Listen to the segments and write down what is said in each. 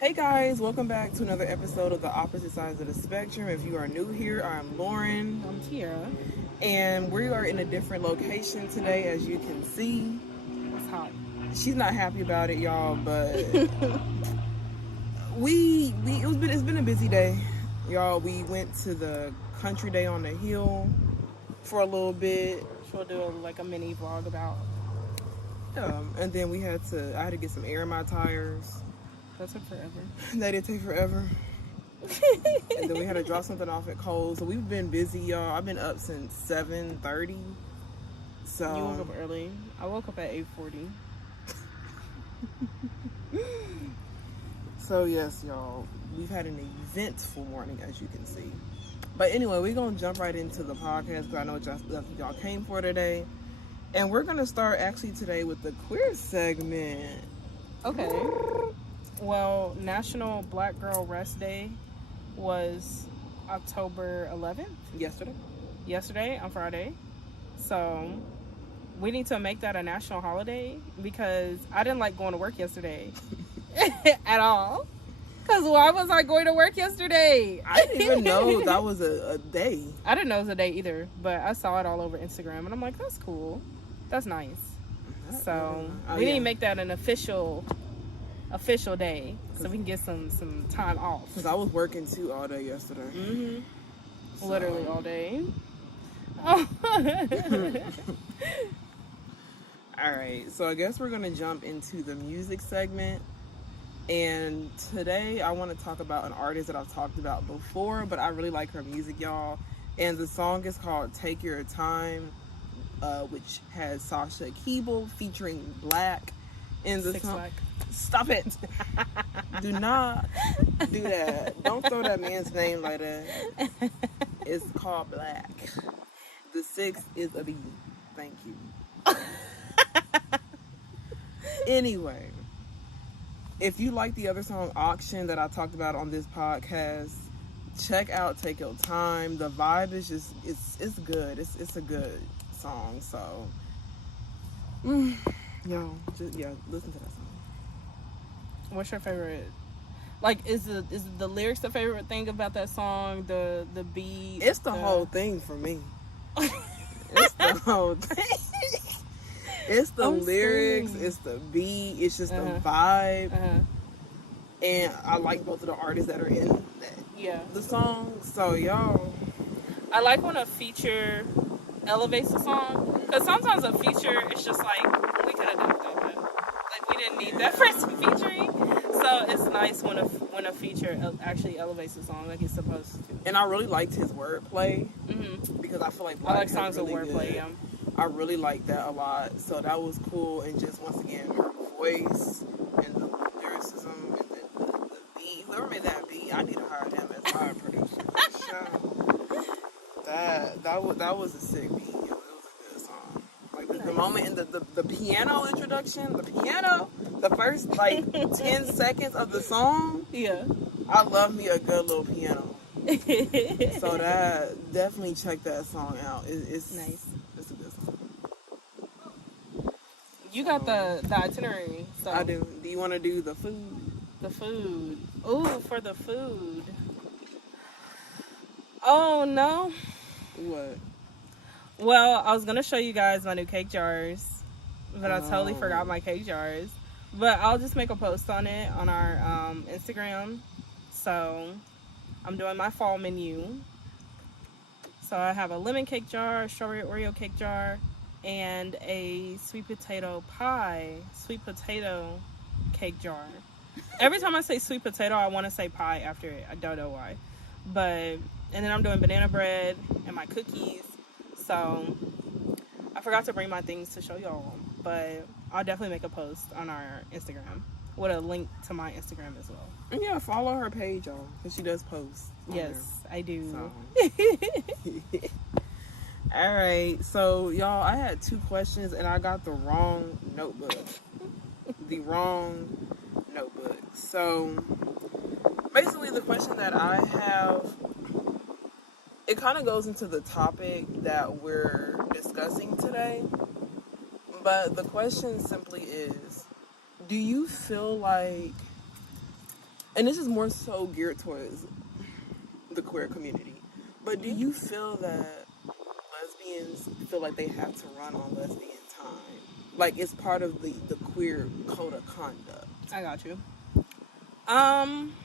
Hey guys, welcome back to another episode of the Opposite Sides of the Spectrum. If you are new here, I'm Lauren. I'm Tiara. And we are in a different location today, as you can see. It's hot. She's not happy about it, y'all, but it's been a busy day. Y'all, we went to the country day on the hill for a little bit. She'll do like a mini vlog about. And then I had to get some air in my tires. That took forever. That did take forever. And then we had to drop something off at Kohl's. So we've been busy, y'all. I've been up since 7:30. So You woke up early. I woke up at 8:40. So yes, y'all, we've had an eventful morning, as you can see. But anyway, we're gonna jump right into the podcast because I know that's what y'all came for today. And we're gonna start actually today with the queer segment. Okay. Well, National Black Girl Rest Day was October 11th. Yesterday on Friday. So we need to make that a national holiday because I didn't like going to work yesterday at all. Because why was I going to work yesterday? I didn't even know that was a day. I didn't know it was a day either, but I saw it all over Instagram and I'm like, that's cool. That's nice. So we need to make that an official day so we can get some time off. Because I was working too all day yesterday. Mm-hmm. So. Literally all day. Alright, so I guess we're going to jump into the music segment. And today I want to talk about an artist that I've talked about before, but I really like her music, y'all. And the song is called Take Your Time, which has Sasha Keeble featuring Black in the song. Stop it. Do not do that. Don't throw that man's name like that. It's called Black. The 6 is a B. Thank you. Anyway, if you like the other song Auction that I talked about on this podcast, check out Take Your Time. The vibe is just it's good. It's a good song. So yo, listen to that song. What's your favorite? Like, is the lyrics the favorite thing about that song? The beat? It's the whole thing for me. It's the whole thing. It's the lyrics. It's the beat. It's just the vibe. And I like both of the artists that are in the song. So y'all, I like when a feature elevates the song, because sometimes a feature it's just like we could have done without that. Like we didn't need that person featuring. So it's nice when a feature actually elevates the song like it's supposed to. And I really liked his wordplay because I feel like Black I like songs really with wordplay. Yeah. I really like that a lot. So that was cool. And just once again, her voice and the lyricism and the beat. Whoever made that beat, I need to hire them as my producer. That was a sick beat. It was a good song. Like the moment in the piano introduction, the first like 10 seconds of the song. Yeah. I love me a good little piano. So that definitely check that song out. It's nice. It's a good song. You got the itinerary. So. I do. Do you want to do the food? The food. Ooh, for the food. Oh no. What? Well, I was gonna show you guys my new cake jars, but I totally forgot my cake jars. But I'll just make a post on it on our Instagram. So I'm doing my fall menu. So I have a lemon cake jar, a strawberry Oreo cake jar, and a sweet potato cake jar. Every time I say sweet potato, I want to say pie after it. I don't know why. And then I'm doing banana bread and my cookies. So I forgot to bring my things to show y'all, but I'll definitely make a post on our Instagram with a link to my Instagram as well. And yeah, follow her page, y'all, because she does post. Yes, I do. So. All right, so y'all, I had 2 questions and I got the wrong notebook. So basically, the question that I have, it kind of goes into the topic that we're discussing today. But the question simply is, do you feel like and this is more so geared towards the queer community, but do you feel that lesbians feel like they have to run on lesbian time? Like it's part of the queer code of conduct. I got you. I'm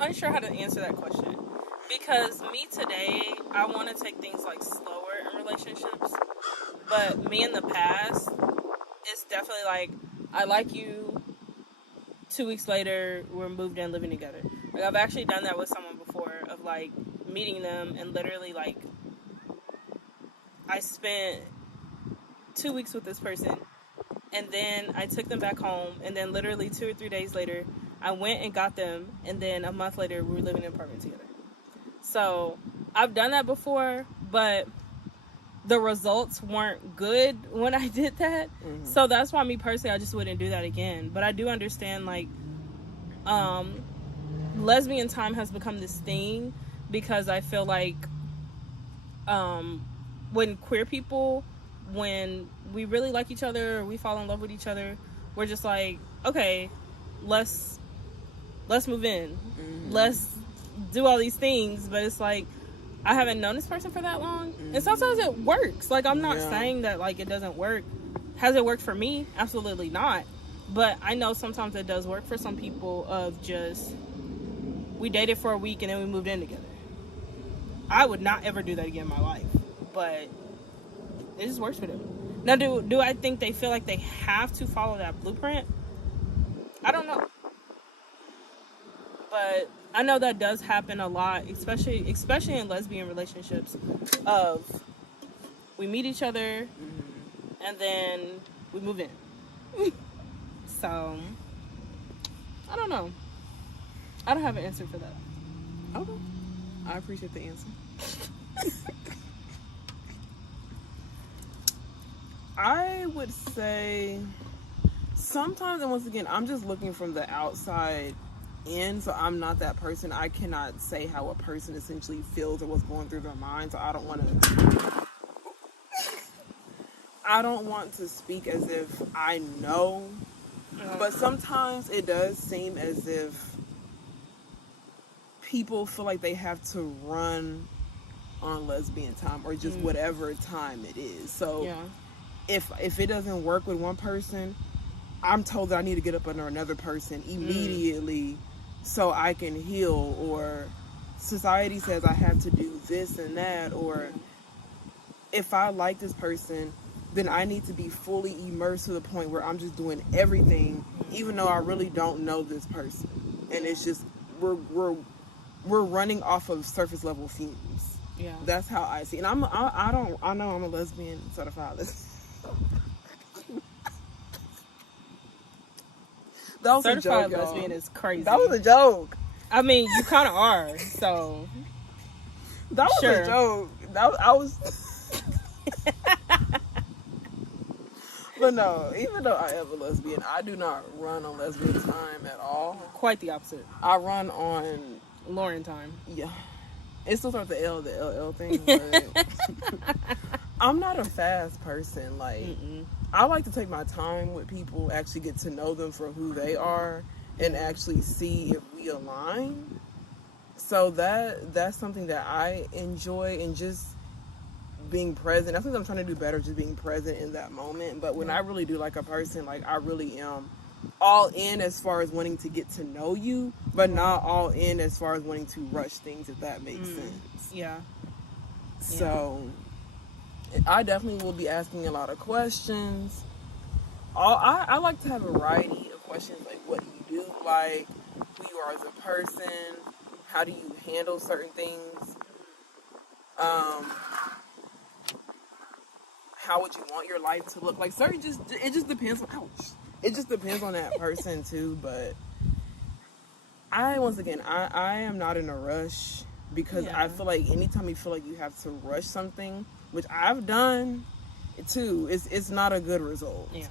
unsure how to answer that question. Because me today, I want to take things like slower in relationships. But me in the past, it's definitely like, I like you. 2 weeks later, we're moved in living together. Like, I've actually done that with someone before, of like meeting them and literally like, I spent 2 weeks with this person and then I took them back home, and then literally 2 or 3 days later, I went and got them, and then a month later, we were living in an apartment together. So, I've done that before, but the results weren't good when I did that. Mm-hmm. So, that's why me personally, I just wouldn't do that again. But I do understand, like, lesbian time has become this thing, because I feel like when queer people, when we really like each other, or we fall in love with each other, we're just like, okay, let's move in. Mm-hmm. Let's do all these things. But it's like, I haven't known this person for that long. Mm-hmm. And sometimes it works. Like, I'm not saying that, like, it doesn't work. Has it worked for me? Absolutely not. But I know sometimes it does work for some people, of just, we dated for a week and then we moved in together. I would not ever do that again in my life. But it just works for them. Now, do I think they feel like they have to follow that blueprint? I don't know. But I know that does happen a lot, especially in lesbian relationships, of we meet each other and then we move in. So, I don't know. I don't have an answer for that. Okay. I appreciate the answer. I would say sometimes, and once again, I'm just looking from the outside in, so I'm not that person. I cannot say how a person essentially feels or what's going through their mind, so I don't want to speak as if I know. But sometimes it does seem as if people feel like they have to run on lesbian time, or just whatever time it is. So if it doesn't work with one person, I'm told that I need to get up under another person immediately so I can heal, or society says I have to do this and that, or if I like this person, then I need to be fully immersed to the point where I'm just doing everything, even though I really don't know this person. And it's just, we're running off of surface level fumes. Yeah. That's how I see it. And I know I'm a lesbian certified. That was certified a joke, lesbian is crazy. That was a joke. I mean, you kind of are, so. That was a joke. I was. But no, even though I am a lesbian, I do not run on lesbian time at all. Quite the opposite. I run on Lauren time. Yeah. It still starts the LL thing, but I'm not a fast person. Like, I like to take my time with people, actually get to know them for who they are, and actually see if we align. So that's something that I enjoy, and just being present. That's what I'm trying to do better, just being present in that moment. But when I really do like a person, like, I really am all in as far as wanting to get to know you, but not all in as far as wanting to rush things, if that makes sense. Yeah. So I definitely will be asking a lot of questions. I like to have a variety of questions, like, what do you do, like, who you are as a person, how do you handle certain things, how would you want your life to look like. It just depends on it just depends on that person too. But I am not in a rush, because I feel like anytime you feel like you have to rush something, which I've done too, it's not a good result. Yeah.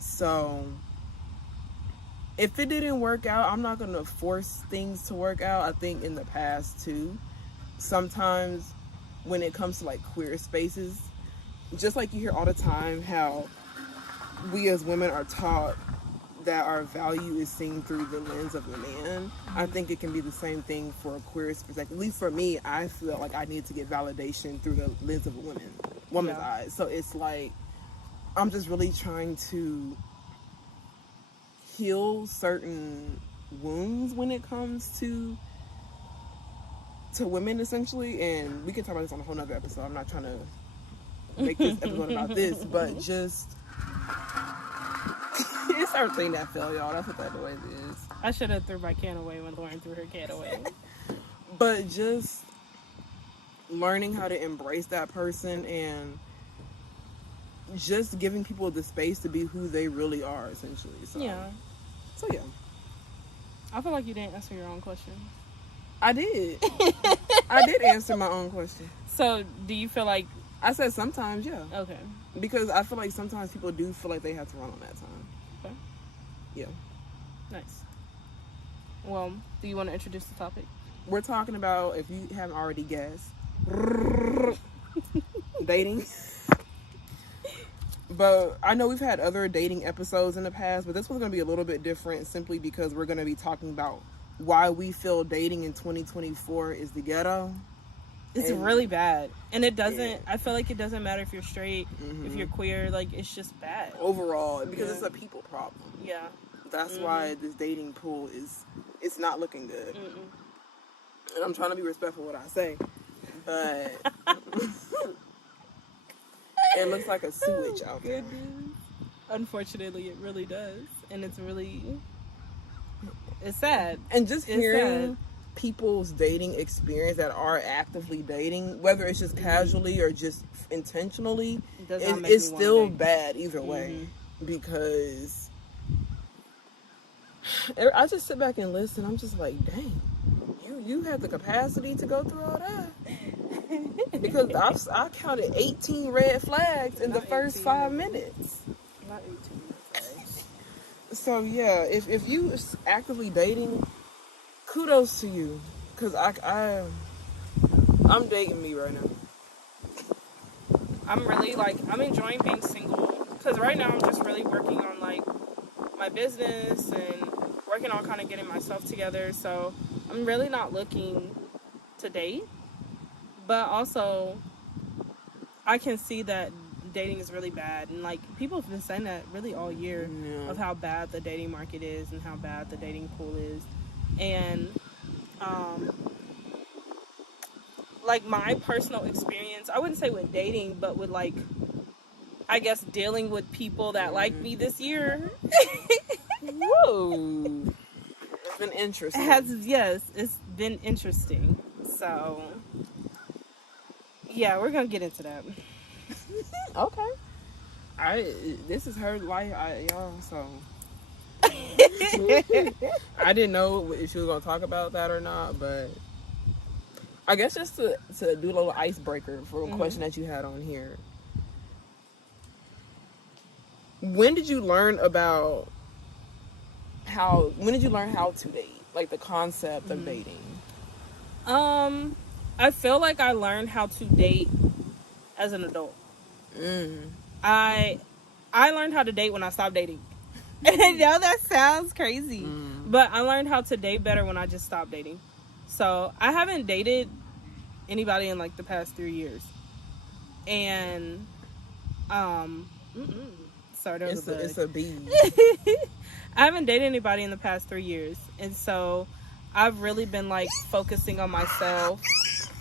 So if it didn't work out, I'm not gonna force things to work out. I think in the past too, sometimes when it comes to like queer spaces, just like you hear all the time how we as women are taught that our value is seen through the lens of a man. I think it can be the same thing for a queer perspective. At least for me, I feel like I need to get validation through the lens of a woman's eyes. So it's like I'm just really trying to heal certain wounds when it comes to women, essentially. And we can talk about this on a whole nother episode. I'm not trying to make this episode about this, but just it's everything that fell, y'all. That's what that noise is. I should have threw my can away when Lauren threw her can away. But just learning how to embrace that person and just giving people the space to be who they really are, essentially. So yeah. I feel like you didn't answer your own question. I did. I did answer my own question. So, do you feel like... I said sometimes, yeah. Okay. Because I feel like sometimes people do feel like they have to run on that time. Okay. Yeah. Nice. Well, do you want to introduce the topic? We're talking about, if you haven't already guessed, dating. But I know we've had other dating episodes in the past, but this one's going to be a little bit different simply because we're going to be talking about why we feel dating in 2024 is the ghetto. It's really bad. And it doesn't, I feel like it doesn't matter if you're straight, if you're queer, like, it's just bad. Overall, because it's a people problem. Yeah. That's why this dating pool it's not looking good. And I'm trying to be respectful of what I say, but it looks like a sewage out there. Unfortunately, it really does. And it's sad. And just hearing people's dating experience that are actively dating, whether it's just casually or just intentionally, it's still bad either way. Because I just sit back and listen. I'm just like, dang, you have the capacity to go through all that. Because I counted 18 red flags in the first 5 minutes. Not 18 red flags. So yeah, if you actively dating, kudos to you. Because I'm dating me right now. I'm really, I'm enjoying being single. Because right now I'm just really working on, my business and working on kind of getting myself together. So I'm really not looking to date. But also, I can see that dating is really bad. And, people have been saying that really all year of how bad the dating market is and how bad the dating pool is. And, my personal experience, I wouldn't say with dating, but with, I guess dealing with people that like me this year. Whoa. It's been interesting. It's been interesting. So, yeah, we're going to get into that. Okay. This is her life, y'all, so. I didn't know if she was going to talk about that or not, but I guess just to do a little icebreaker for a question that you had on here. When did you learn how to date? Like the concept of dating? I feel like I learned how to date as an adult. I learned how to date when I stopped dating. I know that sounds crazy, but I learned how to date better when I just stopped dating. So I haven't dated anybody in the past 3 years, and sorry, there was a bug. It's a bee. I haven't dated anybody in the past 3 years, and so I've really been focusing on myself.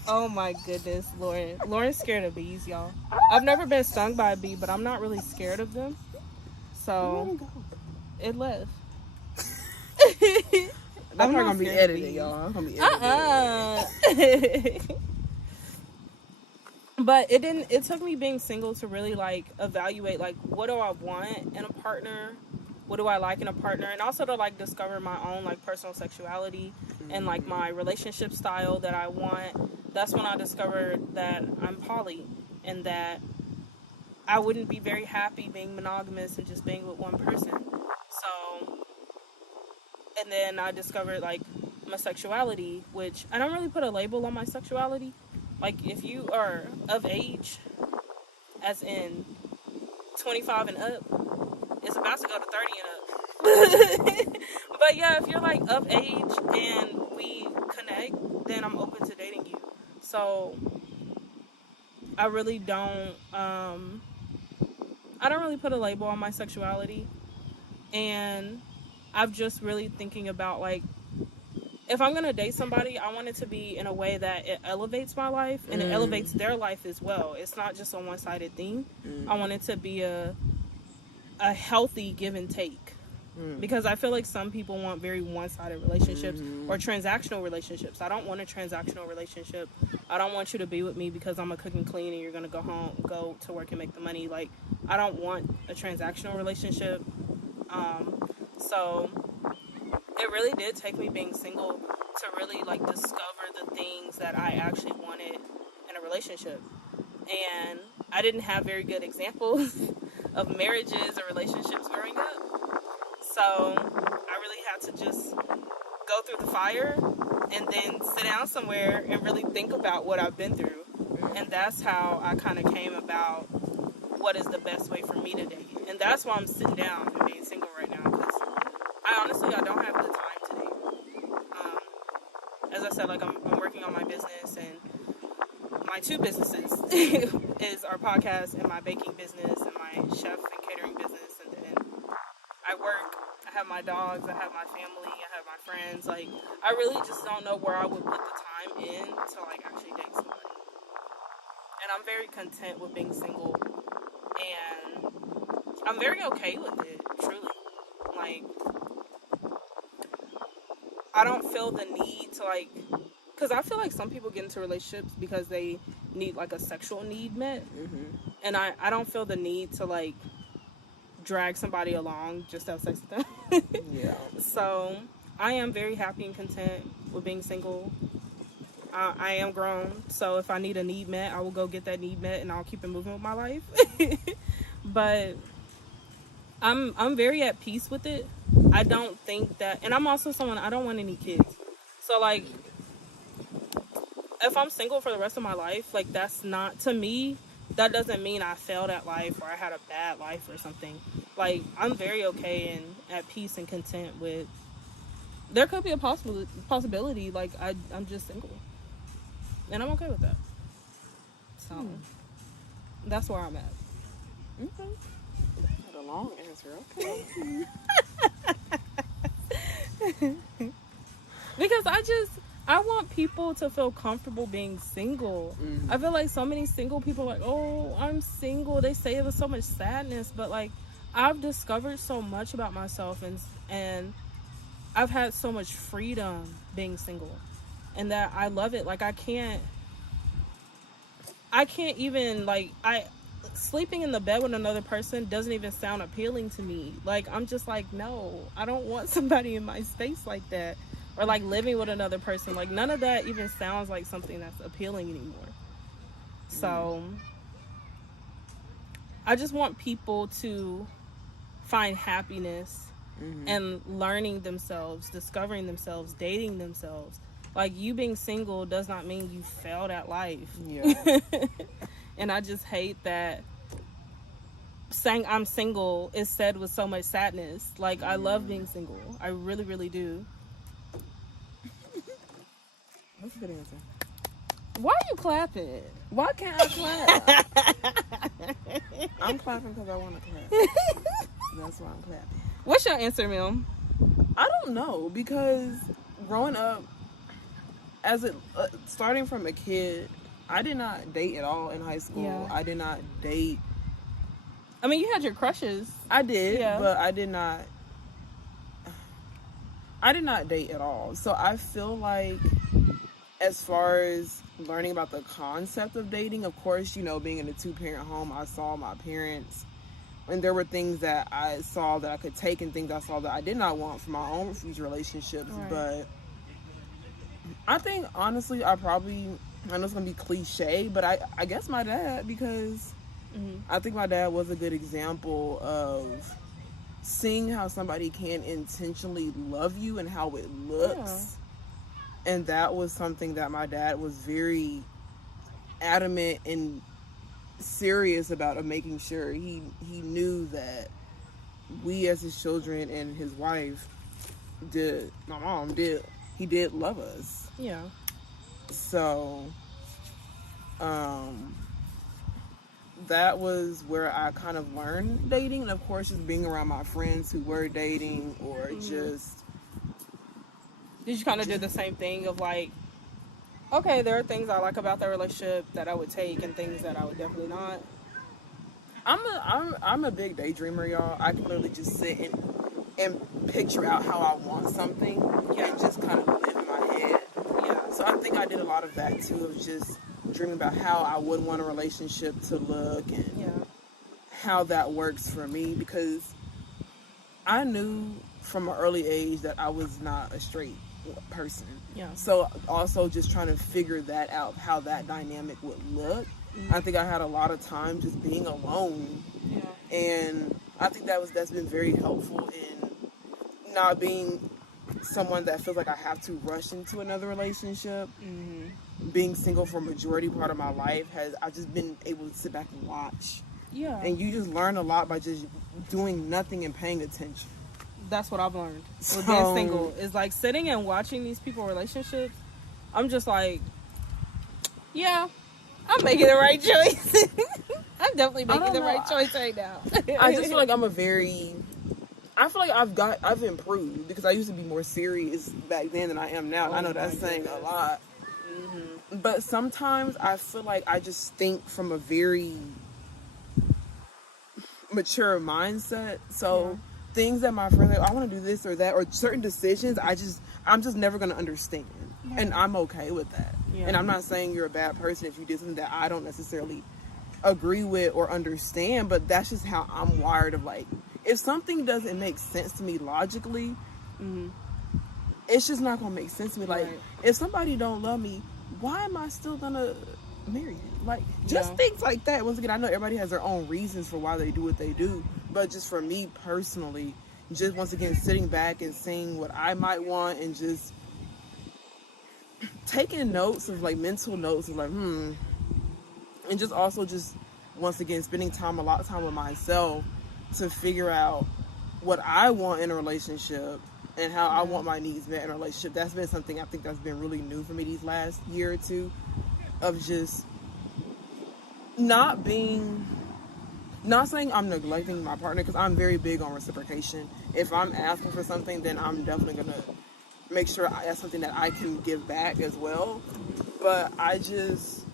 Oh my goodness, Lauren! Lauren's scared of bees, y'all. I've never been stung by a bee, but I'm not really scared of them. So it left. That's not gonna be edited, y'all. I'm gonna be edited. But it took me being single to really evaluate what do I want in a partner, what do I like in a partner, and also to discover my own personal sexuality and my relationship style that I want. That's when I discovered that I'm poly and that I wouldn't be very happy being monogamous and just being with one person. So, and then I discovered my sexuality, which I don't really put a label on my sexuality. If you are of age, as in 25 and up, wants to go to 30 and up. But yeah, if you're like of age and we connect, then I'm open to dating you. So I really don't I don't really put a label on my sexuality, and I'm just really thinking about like, if I'm gonna date somebody, I want it to be in a way that it elevates my life and it elevates their life as well. It's not just a one-sided thing. I want it to be a healthy give and take, because I feel like some people want very one-sided relationships or transactional relationships. I don't want a transactional relationship. I don't want you to be with me because I'm a cook and clean and you're gonna go to work and make the money. Like, I don't want a transactional relationship. So it really did take me being single to really like discover the things that I actually wanted in a relationship. And I didn't have very good examples of marriages or relationships growing up. So I really had to just go through the fire and then sit down somewhere and really think about what I've been through. And that's how I kind of came about what is the best way for me to date. And that's why I'm sitting down and being single right now, because I don't have the time to date. As I said, like, I'm working on my business, and my two businesses is our podcast and my baking business and my chef and catering business. And then I work, I have my dogs, I have my family, I have my friends. Like, I really just don't know where I would put the time in to like actually date somebody. And I'm very content with being single, and I'm very okay with it, truly. Like, I don't feel the need to like, because I feel like some people get into relationships because they need like a sexual need met, and I don't feel the need to like drag somebody along just to have sex with them. Yeah. So I am very happy and content with being single. I am grown, so if I need a need met, I will go get that need met, and I'll keep it moving with my life. But I'm very at peace with it. I don't think that, and I'm also someone, I don't want any kids. So like, if I'm single for the rest of my life, like, that's not, to me, that doesn't mean I failed at life or I had a bad life or something. Like, I'm very okay and at peace and content with, there could be a possibility, like, I'm just single. And I'm okay with that. So, that's where I'm at. Okay. Not a long answer. Okay. Because I want people to feel comfortable being single. I feel like so many single people are like, oh, I'm single. They say it with so much sadness, but like, I've discovered so much about myself, and I've had so much freedom being single, and that I love it. Like, I can't even, like, sleeping in the bed with another person doesn't even sound appealing to me. Like, I'm just like, no, I don't want somebody in my space like that. Or like living with another person. Like, none of that even sounds like something that's appealing anymore. So I just want people to find happiness and learning themselves, discovering themselves, dating themselves. Like, you being single does not mean you failed at life. Yeah. And I just hate that saying I'm single is said with so much sadness. Like, I love being single. I really, really do. That's a good answer. Why are you clapping? Why can't I clap? I'm clapping because I want to clap. That's why I'm clapping. What's your answer, Mim? I don't know, because growing up, starting from a kid, I did not date at all in high school. Yeah. I did not date. I mean, you had your crushes. I did, Yeah. but I did not date at all. So I feel like, as far as learning about the concept of dating, of course, you know, being in a 2-parent home, I saw my parents, and there were things that I saw that I could take and things I saw that I did not want for my own future relationships. Right. But I think, honestly, I know it's going to be cliche, but I guess my dad, because I think my dad was a good example of seeing how somebody can intentionally love you and how it looks. Yeah. And that was something that my dad was very adamant and serious about, of making sure he knew that we as his children and his wife did, my mom did, he did love us. Yeah. So, that was where I kind of learned dating. And of course, just being around my friends who were dating or just... Did you kind of do the same thing of like, okay, there are things I like about that relationship that I would take and things that I would definitely not? I'm a big daydreamer, y'all. I can literally just sit and picture out how I want something and just kind of live in my head. Yeah. So I think I did a lot of that too, of just dreaming about how I would want a relationship to look and how that works for me, because I knew from an early age that I was not a straight person. Yeah. So also just trying to figure that out, how that dynamic would look. I think I had a lot of time just being alone. Yeah. And I think that's been very helpful in not being someone that feels like I have to rush into another relationship. Being single for a majority part of my life I've just been able to sit back and watch. Yeah. And you just learn a lot by just doing nothing and paying attention. That's what I've learned with being single. Is like sitting and watching these people relationships. I'm just like, yeah, I'm making the right choice. I'm definitely making the right choice right now. I just feel like I feel like I've improved, because I used to be more serious back then than I am now. I know that's saying a lot. But sometimes I feel like I just think from a very mature mindset. So things that my friends are like, I want to do this or that, or certain decisions, I'm just never going to understand. And I'm okay with that. And I'm not saying you're a bad person if you did something that I don't necessarily agree with or understand, but that's just how I'm wired. Of like, if something doesn't make sense to me logically, it's just not gonna make sense to me. Like, if somebody don't love me, why am I still gonna marry him? Like, just things like that. Once again, I know everybody has their own reasons for why they do what they do, but just for me personally, just once again sitting back and seeing what I might want and just taking notes of like mental notes of like and just also just once again spending a lot of time with myself to figure out what I want in a relationship and how I want my needs met in a relationship. That's been something I think that's been really new for me these last year or two, of just not saying I'm neglecting my partner, because I'm very big on reciprocation. If I'm asking for something, then I'm definitely gonna make sure that's something that I can give back as well. But I just,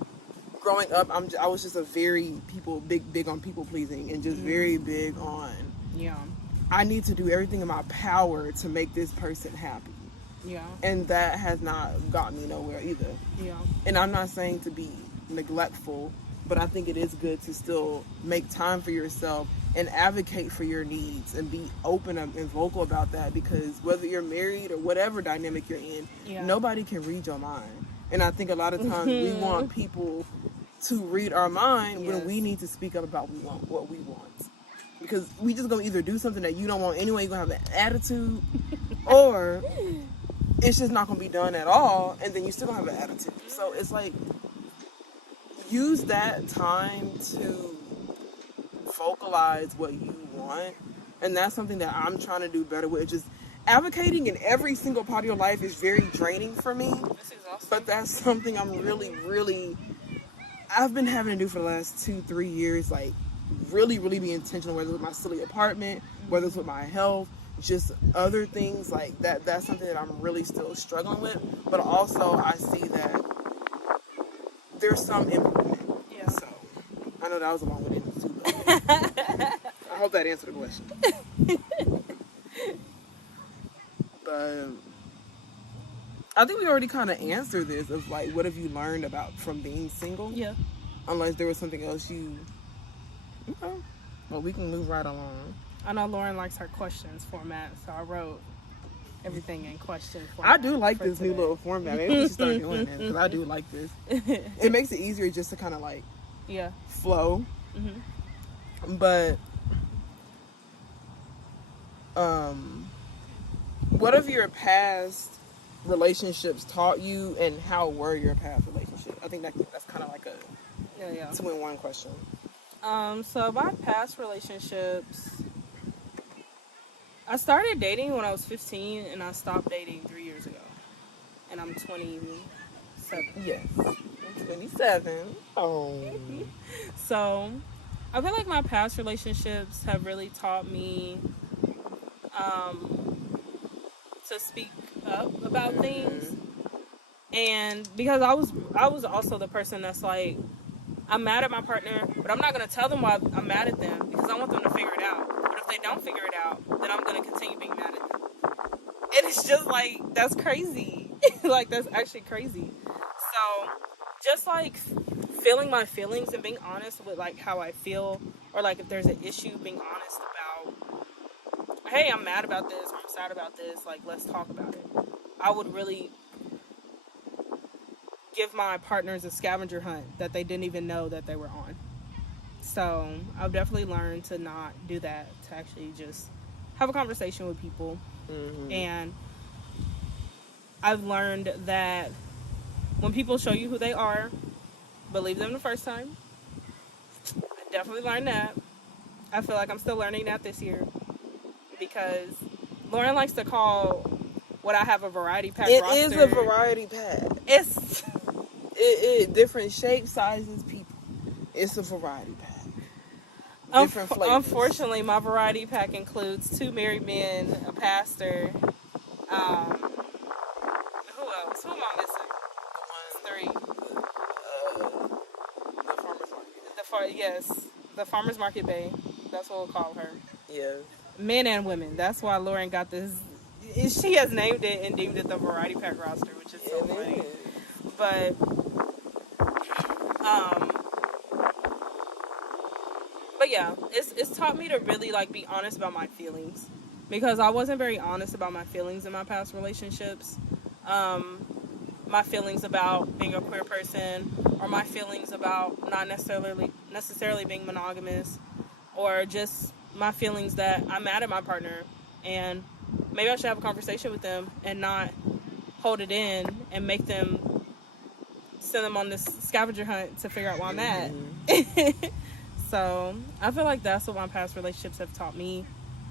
growing up, I was just a very big on people pleasing, and just very big on I need to do everything in my power to make this person happy. And that has not gotten me nowhere either. And I'm not saying to be neglectful, but I think it is good to still make time for yourself and advocate for your needs and be open and vocal about that, because whether you're married or whatever dynamic you're in, nobody can read your mind. And I think a lot of times we want people to read our mind when we need to speak up about what we want. Because we just gonna either do something that you don't want anyway, you're gonna have an attitude, or it's just not gonna be done at all, and then you still gonna have an attitude. So it's like, use that time to vocalize what you want. And that's something that I'm trying to do better with. Just advocating in every single part of your life is very draining for me. That's exhausting. But that's something I'm really I've been having to do for the last 2-3 years. Like, really be intentional, whether it's with my silly apartment, whether it's with my health, just other things like that. That's something that I'm really still struggling with. But also I see that there's some improvement. So I know that was a long-winded answer, but I hope that answered the question. But I think we already kind of answered this of like, what have you learned about from being single? Unless there was something else you... Okay. Well, we can move right along. I know Lauren likes her questions format, so I wrote everything in question format. I do like this new little format. Maybe we should start doing this, because I do like this. It makes it easier just to kind of like flow. But what have your past relationships taught you, and how were your past relationships? I think that's kind of like a 2-in-1 question. So my past relationships, I started dating when I was 15, and I stopped dating 3 years ago. And I'm 27. Yes. I'm 27. Oh. So, I feel like my past relationships have really taught me to speak up about things. And because I was also the person that's like, I'm mad at my partner, but I'm not going to tell them why I'm mad at them because I want them to figure it out. But if they don't figure it out, then I'm going to continue being mad at them. And it's just like, that's crazy. Like, that's actually crazy. So, just like feeling my feelings and being honest with like how I feel, or like if there's an issue, being honest about, hey, I'm mad about this, or I'm sad about this, like, let's talk about it. I would really give my partners a scavenger hunt that they didn't even know that they were on. So I've definitely learned to not do that, to actually just have a conversation with people. And I've learned that when people show you who they are, believe them the first time. I definitely learned that. I feel like I'm still learning that this year because Lauren likes to call what I have a variety pack roster. It is a variety pack. It's different shapes, sizes, people. It's a variety pack. Different flavors. Unfortunately, my variety pack includes 2 married men, a pastor. Who else? Who am I missing? 3. The farmer's market. Yes, the farmer's market bae. That's what we'll call her. Yes. Men and women. That's why Lauren got this. She has named it and deemed it the variety pack roster, which is so funny. But yeah, it's taught me to really like be honest about my feelings, because I wasn't very honest about my feelings in my past relationships. My feelings about being a queer person, or my feelings about not necessarily being monogamous, or just my feelings that I'm mad at my partner, and maybe I should have a conversation with them and not hold it in and make them send them on this scavenger hunt to figure out why I'm mad. So I feel like that's what my past relationships have taught me.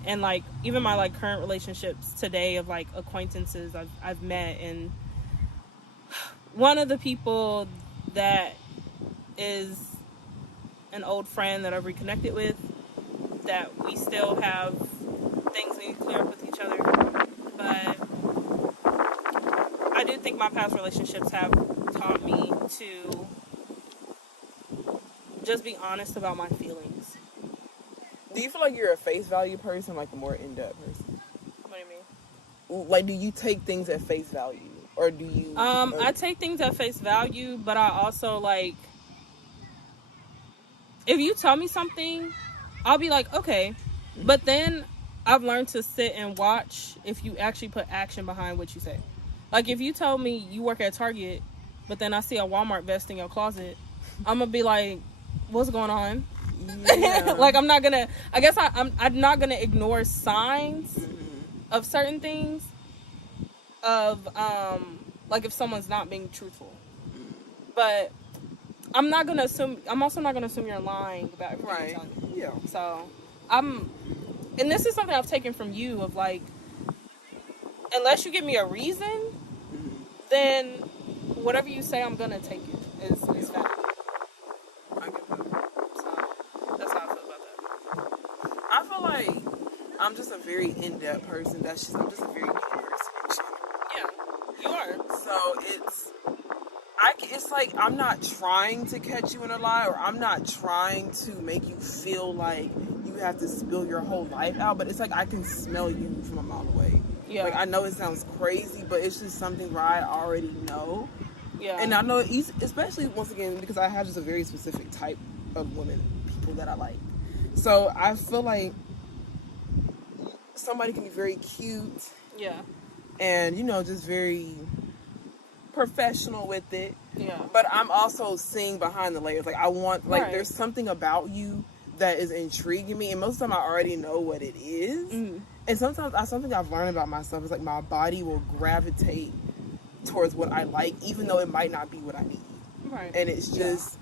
And like even my like current relationships today of like acquaintances I've met, and one of the people that is an old friend that I've reconnected with, that we still have things we need to clear up with each other. But I do think my past relationships have taught me to just be honest about my feelings. Do you feel like you're a face value person, like a more in-depth person? What do you mean? Like, do you take things at face value? Or do you... I take things at face value, but I also, like... If you tell me something, I'll be like, okay. But then I've learned to sit and watch if you actually put action behind what you say. Like, if you tell me you work at Target, but then I see a Walmart vest in your closet, I'm going to be like, what's going on? Yeah. Like, I'm not going to... I guess I'm not going to ignore signs of certain things. Of, like, if someone's not being truthful. But I'm not going to assume... I'm also not going to assume you're lying about everything you're telling me. Yeah. So, and this is something I've taken from you of, like, unless you give me a reason, then whatever you say, I'm going to take it. Is fact. I get that. So, that's how I feel about that. I feel like I'm just a very in-depth person. I'm just a very deep person. Yeah, you are. So it's like I'm not trying to catch you in a lie, or I'm not trying to make you feel like you have to spill your whole life out, but it's like I can smell you from a mile away. Yeah. Like, I know it sounds crazy, but it's just something where I already know. Yeah. And I know, especially once again, because I have just a very specific type of women, people that I like. So I feel like somebody can be very cute. Yeah. And, just very professional with it. Yeah. But I'm also seeing behind the layers. Like, I want, like, there's something about you that is intriguing me. And most of the time I already know what it is. Mm. And sometimes something I've learned about myself is, like, my body will gravitate towards what I like, even though it might not be what I need. Right. And it's just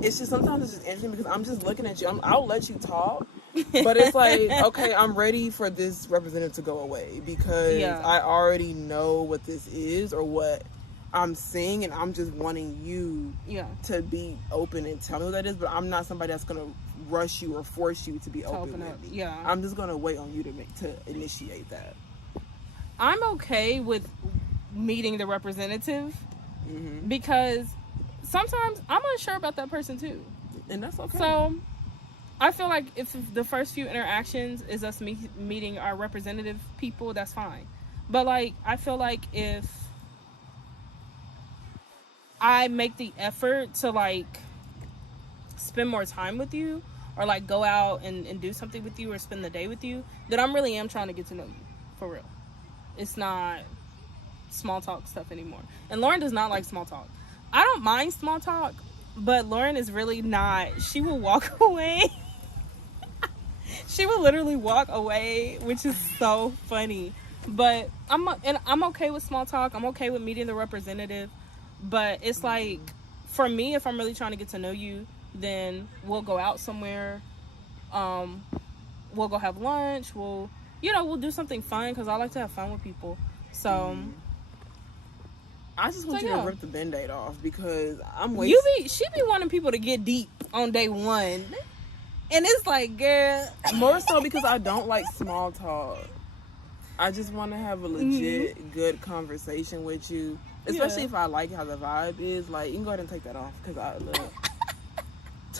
sometimes it's just interesting because I'm just looking at you. I'll let you talk, But it's like, okay, I'm ready for this representative to go away because I already know what this is or what I'm seeing, and I'm just wanting you to be open and tell me what that is. But I'm not somebody that's gonna rush you or force you to be open with me. Yeah, I'm just gonna wait on you to initiate that. I'm okay with meeting the representative because sometimes I'm unsure about that person too, and that's okay. So I feel like if the first few interactions is us meeting our representative people, that's fine. But like, I feel like if I make the effort to like spend more time with you or like go out and do something with you or spend the day with you, then I really am trying to get to know you for real. It's not small talk stuff anymore. And Lauren does not like small talk. I don't mind small talk, but Lauren is really not. She will walk away. She will literally walk away, which is so funny. But I'm okay with small talk. I'm okay with meeting the representative. But it's like, for me, if I'm really trying to get to know you, then we'll go out somewhere. We'll go have lunch. We'll do something fun because I like to have fun with people. So I just want you to rip the Band-Aid off because I'm waiting. She be wanting people to get deep on day one. And it's like, girl. More so because I don't like small talk. I just want to have a legit, good conversation with you. Especially if I like how the vibe is. Like, you can go ahead and take that off because I look.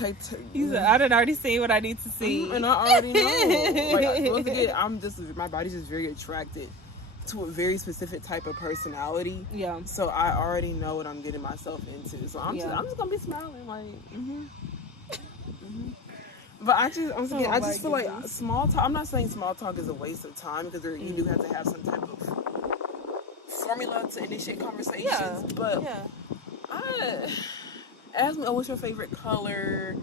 I done already seen what I need to see. And I already know. Like, once again, my body's just very attracted to a very specific type of personality. Yeah. So I already know what I'm getting myself into. So I'm just gonna be smiling like. But I just feel like small talk. I'm not saying small talk is a waste of time because you do have to have some type of formula to initiate conversations. Yeah. But ask me, what's your favorite color?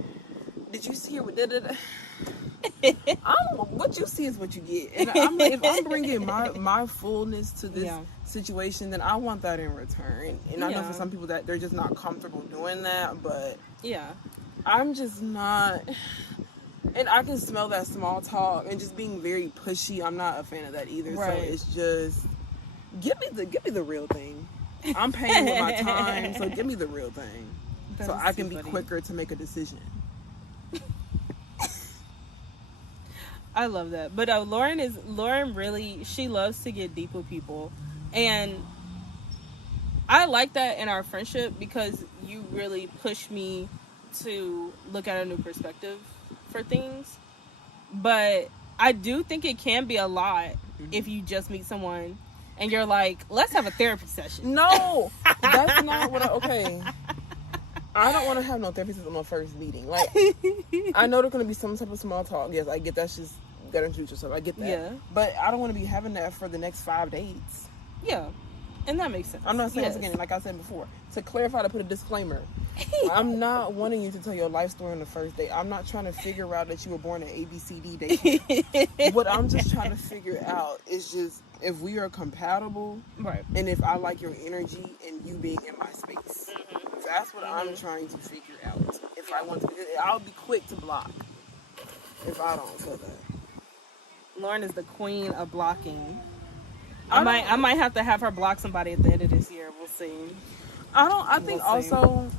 Did you see it? What you see is what you get. And if I'm bringing my fullness to this situation, then I want that in return. And I know for some people that they're just not comfortable doing that, but I'm just not. And I can smell that small talk and just being very pushy. I'm not a fan of that either. Right. So it's just give me the real thing. I'm paying with my time, so give me the real thing. So I can be quicker to make a decision. I love that. But Lauren really, she loves to get deep with people. And I like that in our friendship because you really push me to look at a new perspective for things. But I do think it can be a lot if you just meet someone and you're like, let's have a therapy session. No, that's not what okay. I don't want to have no therapy session on my first meeting. Like, I know there's going to be some type of small talk. Yes, I get that's just got to introduce yourself. I get that. Yeah. But I don't want to be having that for the next 5 dates. Yeah. And that makes sense. I'm not saying, once again, like I said before, to clarify, to put a disclaimer, I'm not wanting you to tell your life story on the first date. I'm not trying to figure out that you were born at ABCD date. What I'm just trying to figure out is just if we are compatible, right? And if I like your energy and you being in my space. That's what I'm trying to figure out. If I want to, I'll be quick to block if I don't feel that. Lauren is the queen of blocking. I might have to have her block somebody at the end of this year. We'll see. I think also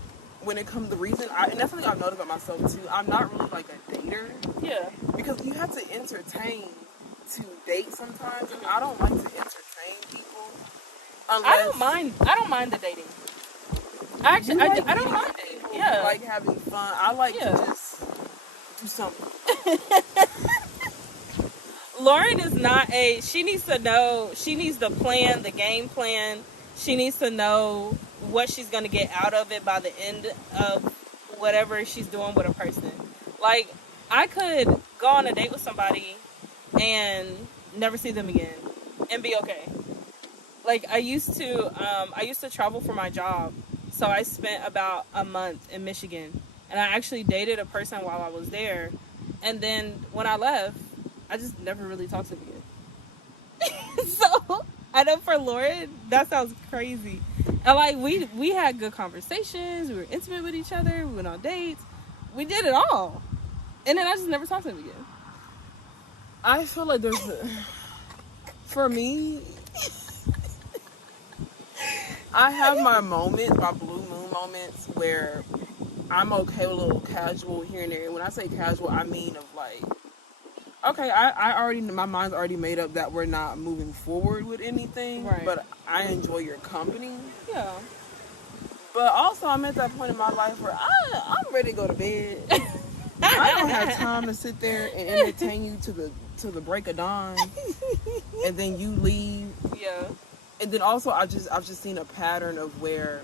when it comes to the reason, and that's something I've noticed about myself too. I'm not really like a dater. Yeah. Because you have to entertain to date sometimes, and I don't like to entertain people. I don't mind the dating. Actually, like I don't mind it. Yeah. Like having fun. I like to just do something. Lauren is not she needs to plan the game plan. She needs to know what she's going to get out of it by the end of whatever she's doing with a person. Like, I could go on a date with somebody and never see them again and be okay. Like, I used to travel for my job. So I spent about a month in Michigan, and I actually dated a person while I was there. And then when I left, I just never really talked to him again. So I know for Lauren, that sounds crazy. And like we had good conversations. We were intimate with each other. We went on dates. We did it all. And then I just never talked to him again. I feel like for me, I have my moments, my blue moon moments, where I'm okay with a little casual here and there. And when I say casual, I mean of like, okay, I already, my mind's already made up that we're not moving forward with anything, Right. but I enjoy your company. Yeah. But also, I'm at that point in my life where I'm ready to go to bed. I don't have time to sit there and entertain you to the break of dawn, and then you leave. Yeah. And then also, I've just seen a pattern of where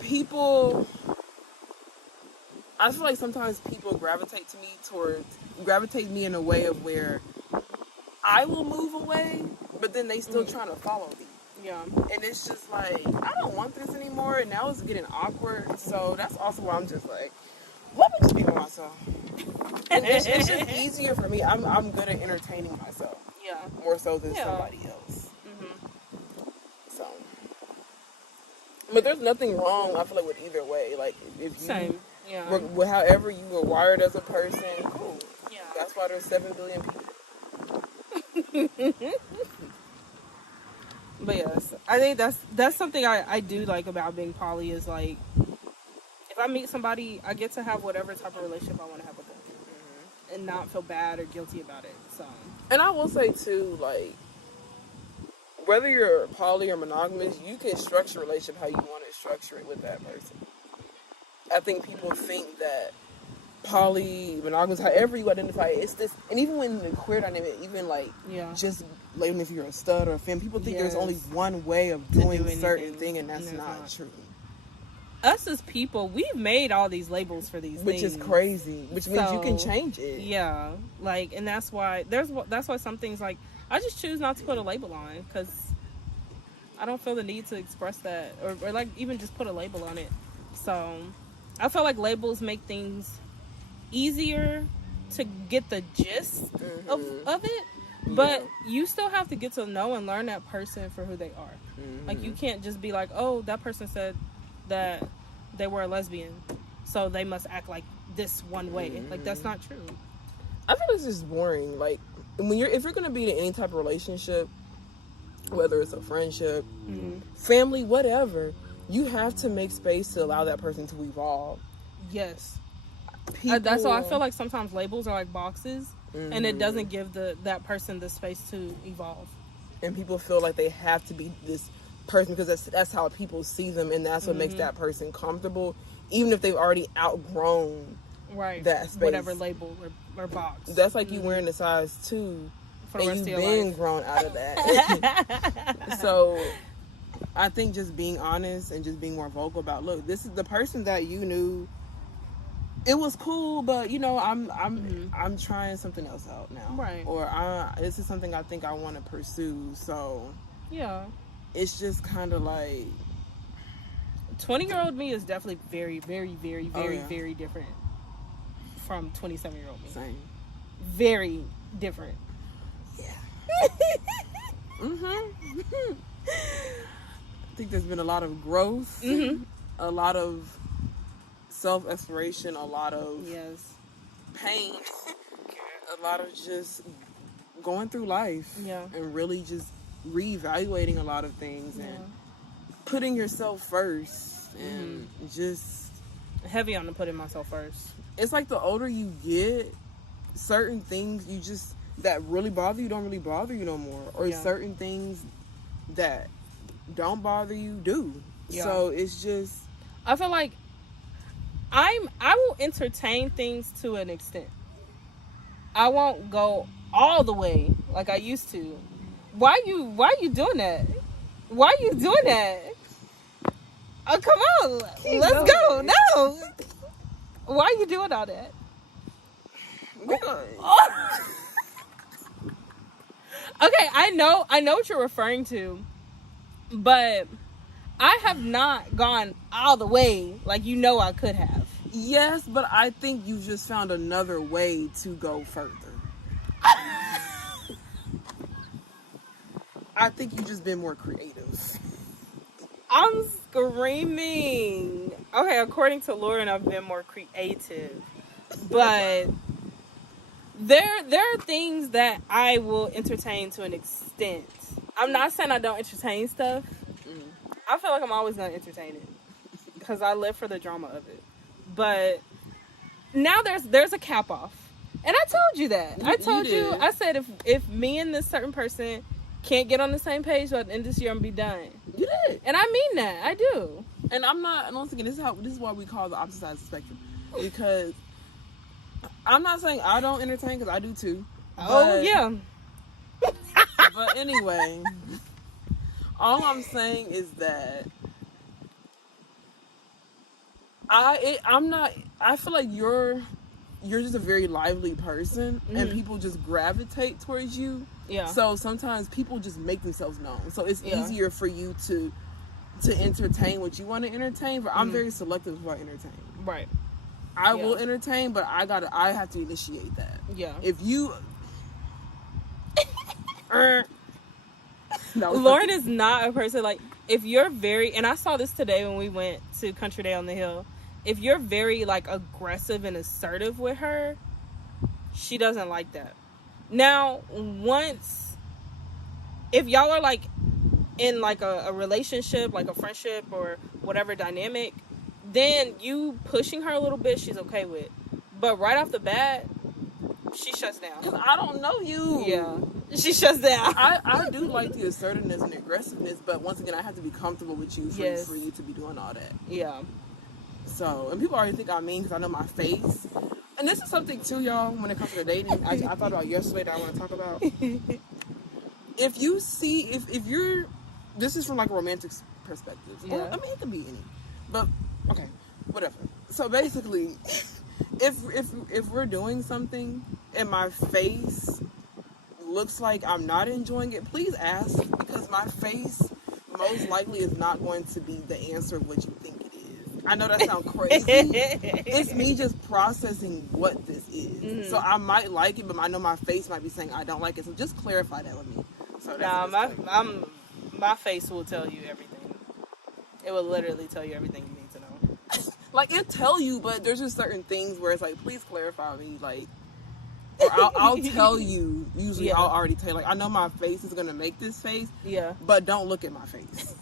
people. I feel like sometimes people gravitate me in a way of where I will move away, but then they still trying to follow me. Yeah. And it's just like, I don't want this anymore, and now it's getting awkward. So that's also why I'm just like, let me just be by myself. And it's just easier for me. I'm good at entertaining myself. Yeah. More so than somebody else. Mm-hmm. So, but there's nothing wrong, I feel like, with either way. Like, if you, Same. Yeah. However you were wired as a person, cool. Yeah. That's why there's 7 billion people. But yes, I think that's something I do like about being poly is like, if I meet somebody, I get to have whatever type of relationship I want to have with them, and not feel bad or guilty about it. So. And I will say too, like, whether you're poly or monogamous, you can structure a relationship how you want to structure it with that person. I think people think that poly, monogamous, however you identify it, it's this, and even when the queer dynamic, even like, just even if you're a stud or a femme, people think there's only one way of doing a certain thing, and that's not true. Us as people, we've made all these labels for these things, which is crazy. Which means you can change it. Yeah, like, and that's why that's why some things, like, I just choose not to put a label on, because I don't feel the need to express that, or like even just put a label on it. So I feel like labels make things easier to get the gist of it, but you still have to get to know and learn that person for who they are. Like, you can't just be like, oh, that person said that they were a lesbian, so they must act like this one way. Like, that's not true. I feel it's just boring. Like, if you're gonna be in any type of relationship, whether it's a friendship, family, whatever, you have to make space to allow that person to evolve. Yes. That's why I feel like sometimes labels are like boxes, and it doesn't give that person the space to evolve. And people feel like they have to be this person because that's how people see them, and that's what makes that person comfortable, even if they've already outgrown that space. Whatever label or box. That's like you wearing a size 2 for the and rest you've of your been life. grown out of that. So I think just being honest and just being more vocal about, look, this is the person that you knew. It was cool, but I'm trying something else out now, right? Or this is something I think I want to pursue. So yeah, it's just kind of like 20-year-old me is definitely very, very, very, very, very different from 27-year-old me. Same, very different. Yeah. I think there's been a lot of growth, a lot of self-exploration, a lot of pain, a lot of just going through life, and really just reevaluating a lot of things and putting yourself first, and just heavy on the putting myself first. It's like the older you get, certain things that really bother you don't really bother you no more, or certain things that don't bother you do. So it's just, I feel like I will entertain things to an extent. I won't go all the way like I used to. Why you doing that? Why you doing that? Oh, come on. Let's go. No. Why are you doing all that? Okay, I know what you're referring to, but I have not gone all the way like I could have. Yes, but I think you just found another way to go further. I think you've just been more creative. I'm screaming. Okay, according to Lauren, I've been more creative. But there are things that I will entertain to an extent. I'm not saying I don't entertain stuff. I feel like I'm always gonna entertain it because I live for the drama of it. But now there's a cap off, and I told you that. I told you. I said if me and this certain person can't get on the same page by the end of this year, I'm gonna be done. You did, and I mean that. I do. And I'm not. And once again, this is why we call the opposite side of the spectrum, because I'm not saying I don't entertain, because I do too. Oh yeah. But anyway, all I'm saying is that I'm not. I feel like you're just a very lively person, and people just gravitate towards you. Yeah. So sometimes people just make themselves known. So it's easier for you to entertain what you want to entertain. But I'm very selective with what I entertain. Right. I will entertain, but I have to initiate that. Yeah. If you Lauren is not a person like, if you're very, and I saw this today when we went to Country Day on the Hill, if you're very like aggressive and assertive with her, she doesn't like that. Now, if y'all are like in like a relationship, like a friendship or whatever dynamic, then you pushing her a little bit, she's okay with. But right off the bat, she shuts down. Because I don't know you. Yeah. She shuts down. I do like the assertiveness and aggressiveness, but once again, I have to be comfortable with you for you to be doing all that. Yeah. So, and people already think I'm mean because I know my face. And this is something too, y'all, when it comes to dating, I thought about yesterday that I want to talk about. If you see, if you're, this is from like a romantic perspective. Yeah. Or, I mean, it could be any. But, okay, whatever. So basically, if we're doing something and my face looks like I'm not enjoying it, please ask, because my face most likely is not going to be the answer of what you think it is. I know that sounds crazy. It's me just processing what this is. So I might like it, but I know my face might be saying I don't like it. So just clarify that with me. So my face will tell you everything. It will literally tell you everything you need to know. Like, it'll tell you, but there's just certain things where it's like, please clarify with me, like, or I'll tell you. Usually, I'll already tell you, like, I know my face is gonna make this face. Yeah. But don't look at my face.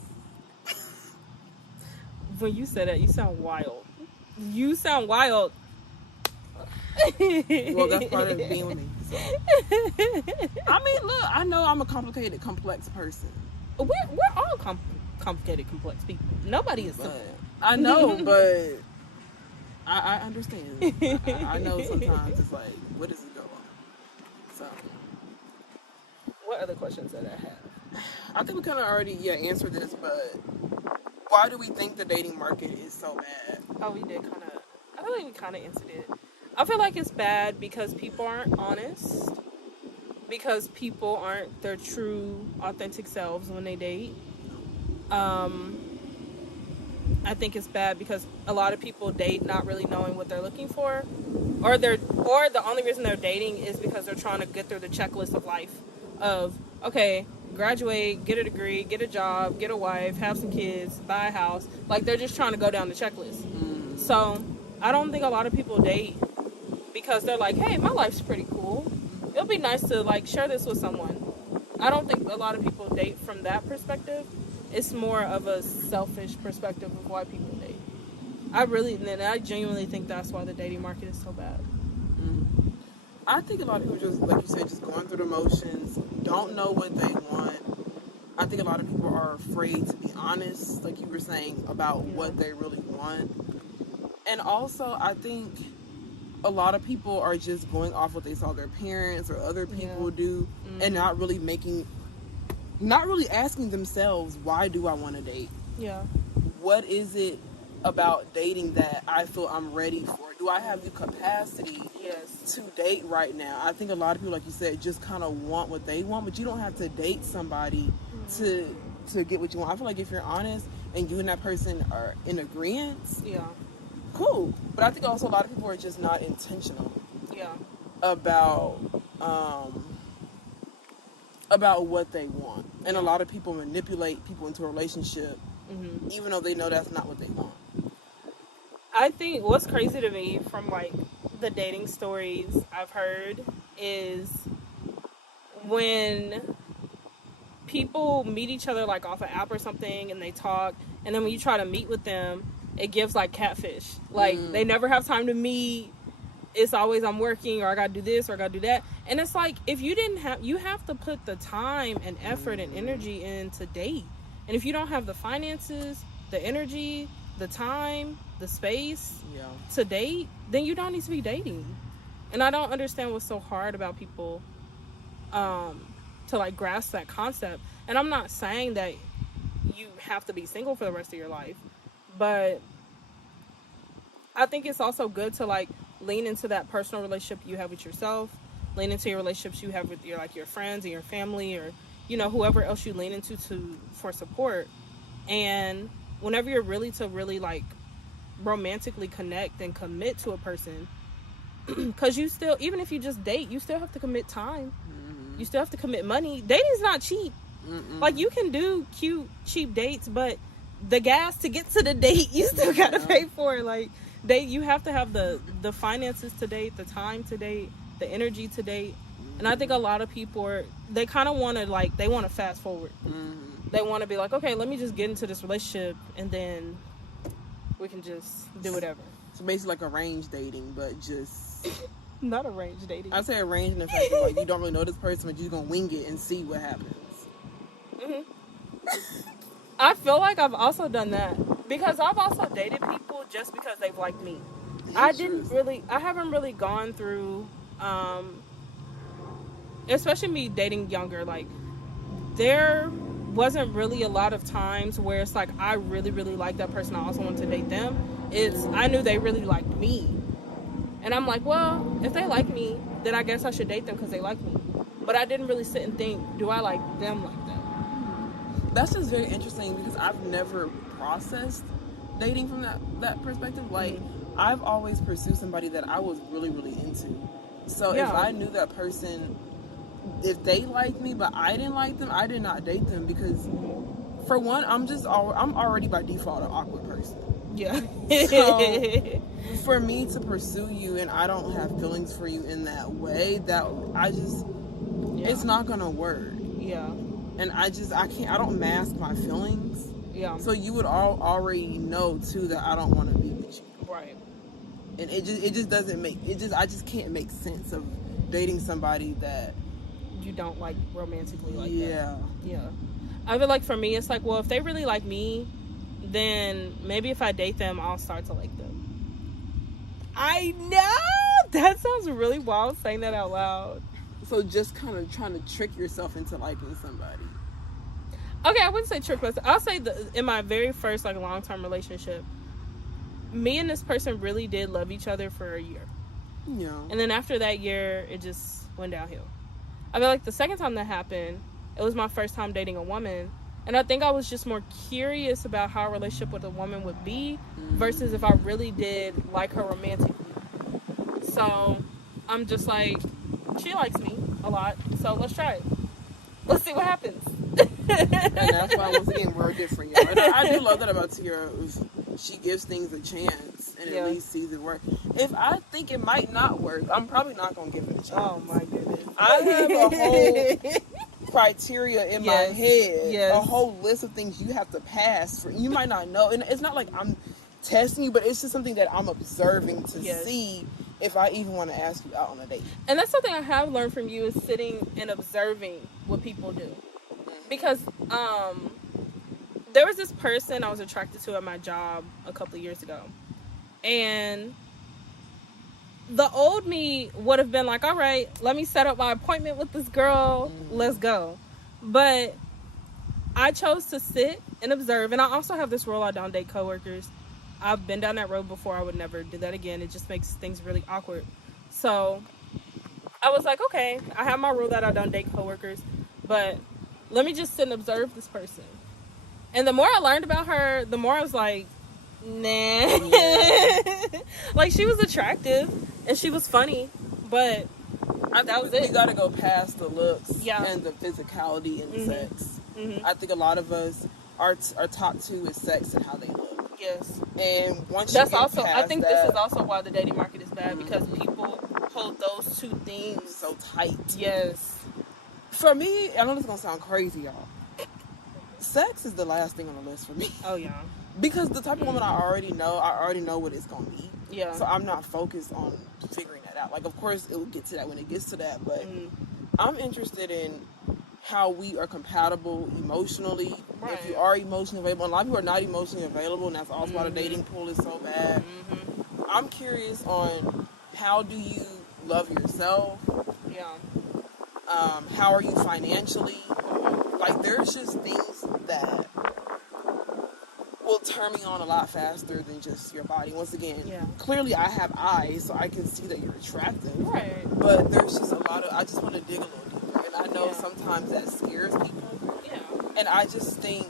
When you said that, you sound wild. You sound wild. Well, that's part of being with me. So. I mean, look, I know I'm a complicated, complex person. We're all complicated, complex people. Nobody is simple. I know, but I understand. I know sometimes it's like, what does it go on? So, what other questions did I have? I think we kind of already answered this, but why do we think the dating market is so bad? Oh, we did kind of. I feel like we kind of answered it. I feel like it's bad because people aren't honest. Because people aren't their true, authentic selves when they date. I think it's bad because a lot of people date not really knowing what they're looking for, or the only reason they're dating is because they're trying to get through the checklist of life of, okay, graduate, get a degree, get a job, get a wife, have some kids, buy a house. Like, they're just trying to go down the checklist. So I don't think a lot of people date because they're like, hey, my life's pretty cool. It'll be nice to like share this with someone. I don't think a lot of people date from that perspective. It's more of a selfish perspective of why people date. I genuinely think that's why the dating market is so bad. I think a lot of people just, like you said, just going through the motions, don't know what they want. I think a lot of people are afraid to be honest, like you were saying, about what they really want. And also, I think a lot of people are just going off what they saw their parents or other people do, and not really asking themselves, why do I want to date? Yeah. What is it about dating that I feel I'm ready for? Do I have the capacity to date right now? I think a lot of people, like you said, just kind of want what they want, but you don't have to date somebody to get what you want. I feel like if you're honest and you and that person are in agreement, cool. But I think also a lot of people are just not intentional about what they want. And a lot of people manipulate people into a relationship even though they know that's not what they want. I think what's crazy to me from like the dating stories I've heard is when people meet each other like off an app or something and they talk, and then when you try to meet with them, it gives like catfish. Like they never have time to meet. It's always I'm working, or I gotta do this, or I gotta do that. And it's like, if you didn't have, you have to put the time and effort and energy in to date. And if you don't have the finances, the energy, the time, the space to date, then you don't need to be dating. And I don't understand what's so hard about people to like grasp that concept. And I'm not saying that you have to be single for the rest of your life, but I think it's also good to like lean into that personal relationship you have with yourself, lean into your relationships you have with your like your friends and your family, or you know, whoever else you lean into for support. And whenever you're really like romantically connect and commit to a person, because you still, even if you just date, you still have to commit time. You still have to commit money. Dating's not cheap. Like, you can do cute, cheap dates, but the gas to get to the date, you still gotta pay for. Like, you have to have the finances to date, the time to date, the energy to date. And I think a lot of people they kind of want to, like, they want to fast forward. They want to be like, okay, let me just get into this relationship and then we can just do whatever. So basically like arranged dating, but just not arranged dating. I say arranged in the fact that like you don't really know this person, but you're gonna wing it and see what happens. I feel like I've also done that, because I've also dated people just because they've liked me. I haven't really gone through, especially me dating younger, like, there wasn't really a lot of times where it's like, I really, really like that person, I also want to date them. I knew they really liked me. And I'm like, well, if they like me, then I guess I should date them because they like me. But I didn't really sit and think, do I like them like that? That's just very interesting, because I've never processed dating from that perspective. Like, I've always pursued somebody that I was really, really into. So if I knew that person, if they liked me but I didn't like them, I did not date them, because for one, I'm already by default an awkward person. Yeah. So for me to pursue you and I don't have feelings for you in that way, it's not gonna work. Yeah. And I don't mask my feelings. Yeah. So you would already know too that I don't want to be with you. Right. And it just doesn't I just can't make sense of dating somebody that you don't like romantically like that. Yeah. I feel like for me, it's like, well, if they really like me, then maybe if I date them, I'll start to like them. I know! That sounds really wild saying that out loud. So just kind of trying to trick yourself into liking somebody. Okay, I wouldn't say trick myself. I'll say in my very first like long-term relationship, me and this person really did love each other for a year. Yeah. And then after that year, it just went downhill. I feel like the second time that happened, it was my first time dating a woman. And I think I was just more curious about how a relationship with a woman would be versus if I really did like her romantically. So I'm just like, she likes me a lot, so let's try it. Let's see what happens. And that's why, once again, we're different, y'all. And I do love that about Tiara. She gives things a chance and at least sees it work. If I think it might not work, I'm probably not going to give it a chance. Oh my goodness. I have a whole criteria in my head, a whole list of things you have to pass for. You might not know, and it's not like I'm testing you, but it's just something that I'm observing to see if I even want to ask you out on a date. And that's something I have learned from you, is sitting and observing what people do. Because there was this person I was attracted to at my job a couple of years ago. And the old me would have been like, all right, let me set up my appointment with this girl. Let's go. But I chose to sit and observe. And I also have this rule, I don't date coworkers. I've been down that road before. I would never do that again. It just makes things really awkward. So I was like, okay, I have my rule that I don't date coworkers, but let me just sit and observe this person. And the more I learned about her, the more I was like, nah. Like, she was attractive and she was funny, but that was it. You gotta go past the looks and the physicality and the sex. I think a lot of us are taught to with sex and how they look. Yes. And once that's also, I think this is also why the dating market is bad, because people hold those two things so tight. Yes. For me, I know this is gonna sound crazy, y'all. Sex is the last thing on the list for me. Oh yeah. Because the type of woman I already know what it's gonna be. Yeah. So I'm not focused on figuring that out. Like, of course, it will get to that when it gets to that, but I'm interested in how we are compatible emotionally. Right. If you are emotionally available, a lot of people are not emotionally available, and that's also why the dating pool is so bad. I'm curious on how do you love yourself? Yeah. How are you financially? Like, there's just things that will turn me on a lot faster than just your body. Once again, clearly I have eyes, so I can see that you're attractive. Right. But there's just a lot of, I just want to dig a little deeper. And I know sometimes that scares people. Yeah. And I just think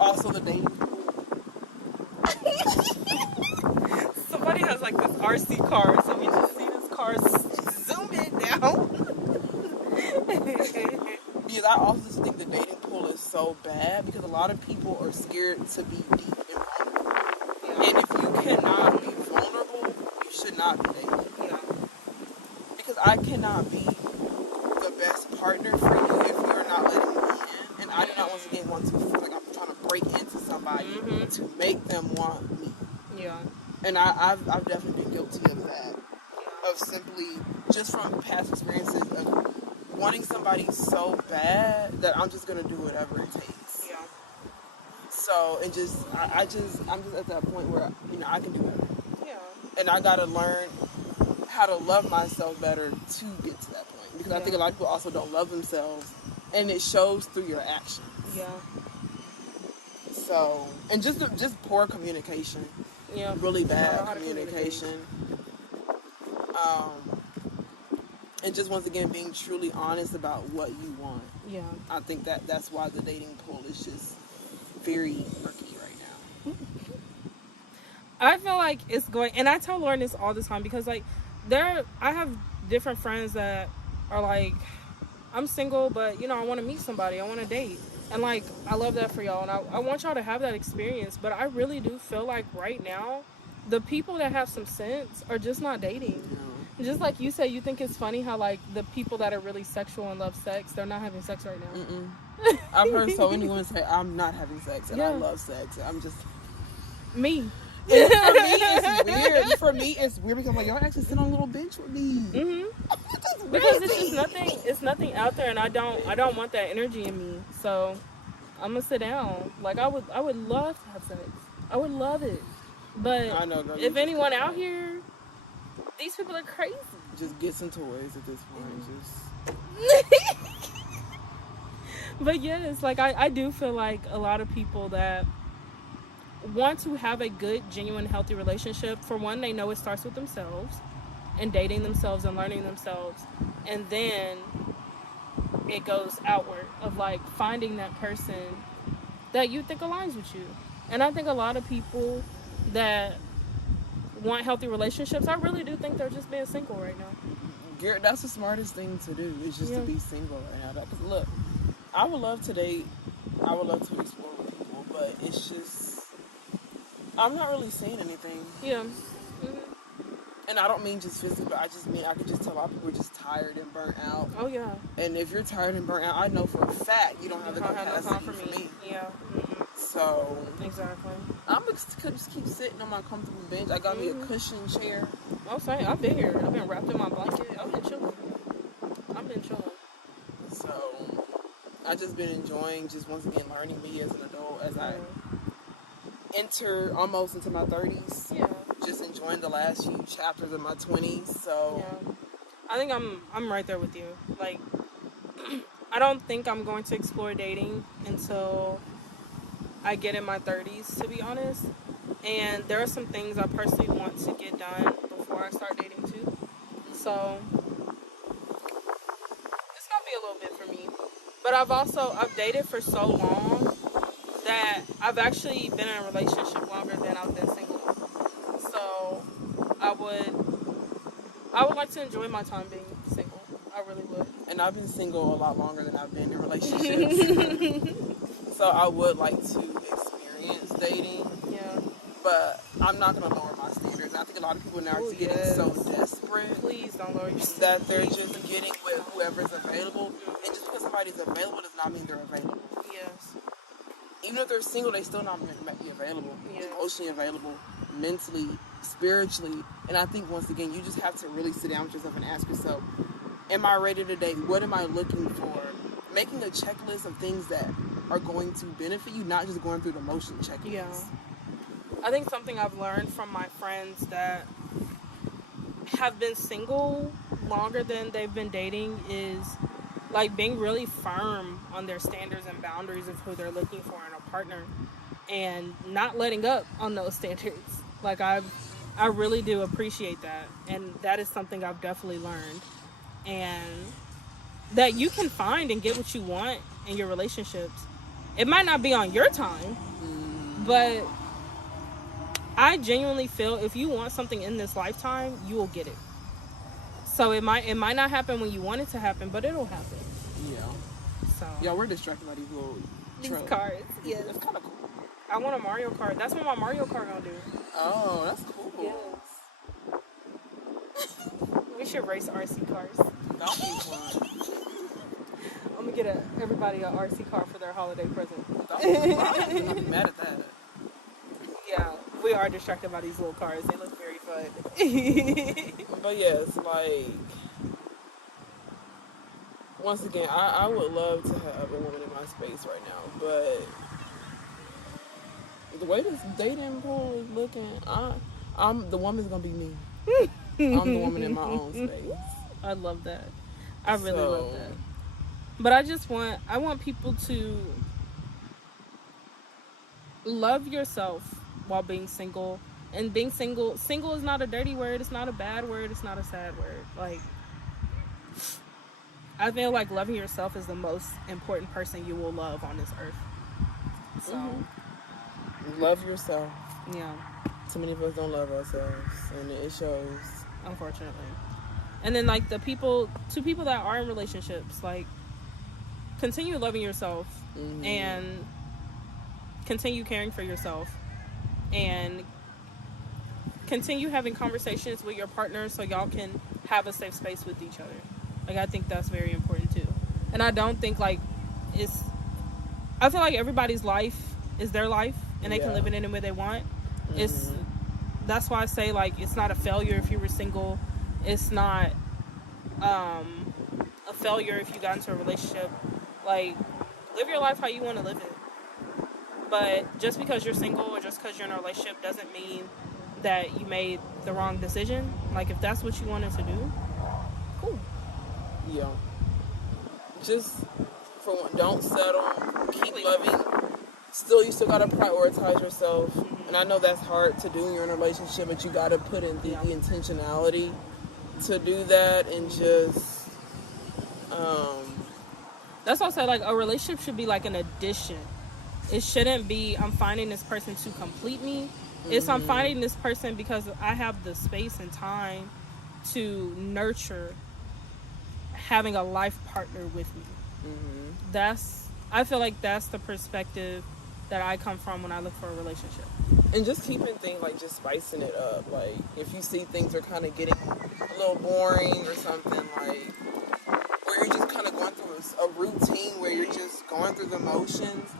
also the dating pool. Somebody has like this RC car, so you just see this car zoom in down. Because I also just think the dating pool is so bad because a lot of people are scared to be deep and vulnerable. Yeah. And if you cannot be vulnerable, you should not be dating. Yeah. Because I cannot be the best partner for you if you're not letting me in. And I do not, once again, want to feel like I'm trying to break into somebody to make them want me. Yeah. And I've definitely been guilty of that. Of simply, just from past experiences of wanting somebody so bad that I'm just going to do whatever it takes. Yeah. So, and just, I'm just at that point where, I can do whatever. Yeah. And I got to learn how to love myself better to get to that point. Because I think a lot of people also don't love themselves. And it shows through your actions. Yeah. So, and just poor communication. Yeah. Really bad communication. And just once again being truly honest about what you want. Yeah. I think that's why the dating pool is just very murky right now. I feel like it's going, and I tell Lauren this all the time because like I have different friends that are like, I'm single, but I want to meet somebody, I want to date, and like I love that for y'all, and I want y'all to have that experience. But I really do feel like right now, the people that have some sense are just not dating. Just like you said, you think it's funny how like the people that are really sexual and love sex, they're not having sex right now. I've heard so many women say, I'm not having sex, and I love sex. I'm just... Me. And for me, it's weird because I'm like, y'all actually sit on a little bench with me. Because it's nothing out there, and I don't want that energy in me. So I'm gonna sit down. Like I would love to have sex. I would love it. But I know, girl, if anyone out here, these people are crazy. Just get some toys at this point. But yes, like I do feel like a lot of people that want to have a good, genuine, healthy relationship, for one, they know it starts with themselves and dating themselves and learning themselves, and then it goes outward of like finding that person that you think aligns with you. And I think a lot of people that want healthy relationships, I really do think they're just being single right now. That's the smartest thing to do, is just to be single right now. Because look, I would love to date, I would love to explore with people, but it's just, I'm not really seeing anything. Yeah. And I don't mean just physically, but I just mean I could just tell a lot of people are just tired and burnt out. Oh yeah. And if you're tired and burnt out, I know for a fact you don't have the capacity for me. Yeah. So exactly. I'm just keep sitting on my comfortable bench. I got me a cushion chair. I'm saying, I've been here. I've been wrapped in my blanket. I've been chilling. So I just been enjoying, just once again learning me as an adult as I enter almost into my 30s. Yeah. Just enjoying the last few chapters of my 20s. So yeah. I think I'm right there with you. Like, I don't think I'm going to explore dating until I get in my 30s, to be honest. And there are some things I personally want to get done before I start dating too. So it's gonna be a little bit for me. But I've dated for so long that I've actually been in a relationship longer than I've been single. So I would like to enjoy my time being single. I really would. And I've been single a lot longer than I've been in relationships. So I would like to experience dating. Yeah. But I'm not gonna lower my standards. I think a lot of people now are getting so desperate. Please don't lower your standards. That they're just getting with whoever's available. And just because somebody's available does not mean they're available. Yes. Even if they're single, they still not might be available. Yes. Emotionally available, mentally, spiritually. And I think once again, you just have to really sit down with yourself and ask yourself, am I ready to date? What am I looking for? Making a checklist of things that are going to benefit you, not just going through the motion checklist. Yeah. I think something I've learned from my friends that have been single longer than they've been dating is like being really firm on their standards and boundaries of who they're looking for in a partner and not letting up on those standards. Like I really do appreciate that, and that is something I've definitely learned, and that you can find and get what you want in your relationships. It might not be on your time, but I genuinely feel if you want something in this lifetime, you will get it. So it might not happen when you want it to happen, but it'll happen. Yeah. So yeah, we're distracted by these little cars. Yeah, it's kind of cool. I want a Mario Kart. That's what my Mario Kart gonna do. Oh, that's cool. Yes. We should race RC cars. That'll be fun. I'm gonna get everybody a RC car for their holiday present. I'm not mad at that. Yeah, we are distracted by these little cars. They look very fun. But yes, like, once again, I would love to have a woman in my space right now, but the way this dating pool is looking, the woman's gonna be me. I'm the woman in my own space. I love that. I really love that. But I want people to love yourself while being single. And being single is not a dirty word. It's not a bad word. It's not a sad word. Like, I feel like loving yourself is the most important person you will love on this earth. So, love yourself. Yeah. Too many of us don't love ourselves, and it shows. Unfortunately. And then, like, two people that are in relationships, like, continue loving yourself and continue caring for yourself and continue having conversations with your partner so y'all can have a safe space with each other. Like, I think that's very important too. And I don't think like I feel like everybody's life is their life and they can live it in any way they want. That's why I say, like, it's not a failure if you were single. It's not a failure if you got into a relationship. Like, live your life how you want to live it. But just because you're single or just because you're in a relationship doesn't mean that you made the wrong decision. Like, if that's what you wanted to do, cool. Yeah. Just, for one, don't settle. Keep loving. You still got to prioritize yourself. And I know that's hard to do when you're in a relationship, but you got to put in the intentionality to do that, and just that's why I say, like, a relationship should be like an addition. It shouldn't be I'm finding this person to complete me. It's I'm finding this person because I have the space and time to nurture having a life partner with me. I feel like that's the perspective that I come from when I look for a relationship. And just keeping things, like, just spicing it up. Like, if you see things are kind of getting a little boring or something, like, where you're just kind of going through a routine where you're just going through the motions,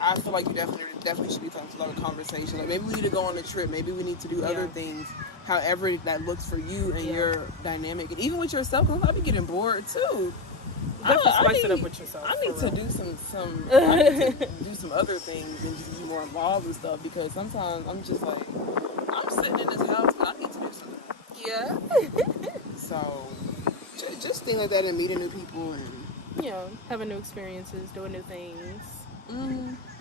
I feel like you definitely should be talking to a lot of conversation. Like, maybe we need to go on a trip. Maybe we need to do other things. However that looks for you and your dynamic. And even with yourself, because I might be getting bored, too. Definitely spice it up with yourself. I need to do I need to do some other things and just be more involved with stuff, because sometimes I'm just like, I'm sitting in this house, but I need to do something. Yeah. So, just things like that, and meeting new people, and having new experiences, doing new things,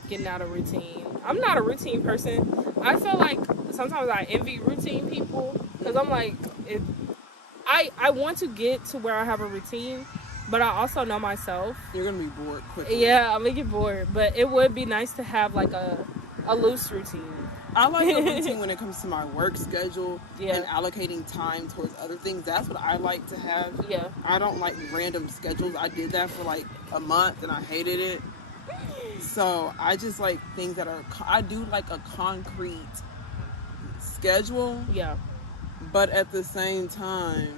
getting out of routine. I'm not a routine person. I feel like sometimes I envy routine people, because I'm like, I want to get to where I have a routine, but I also know myself. You're going to be bored quickly. Yeah, I'm going to get bored. But it would be nice to have, like, a loose routine. I like a routine when it comes to my work schedule and allocating time towards other things. That's what I like to have. Yeah. I don't like random schedules. I did that for, like, a month, and I hated it. So I just like things that are... I do like a concrete schedule. Yeah. But at the same time,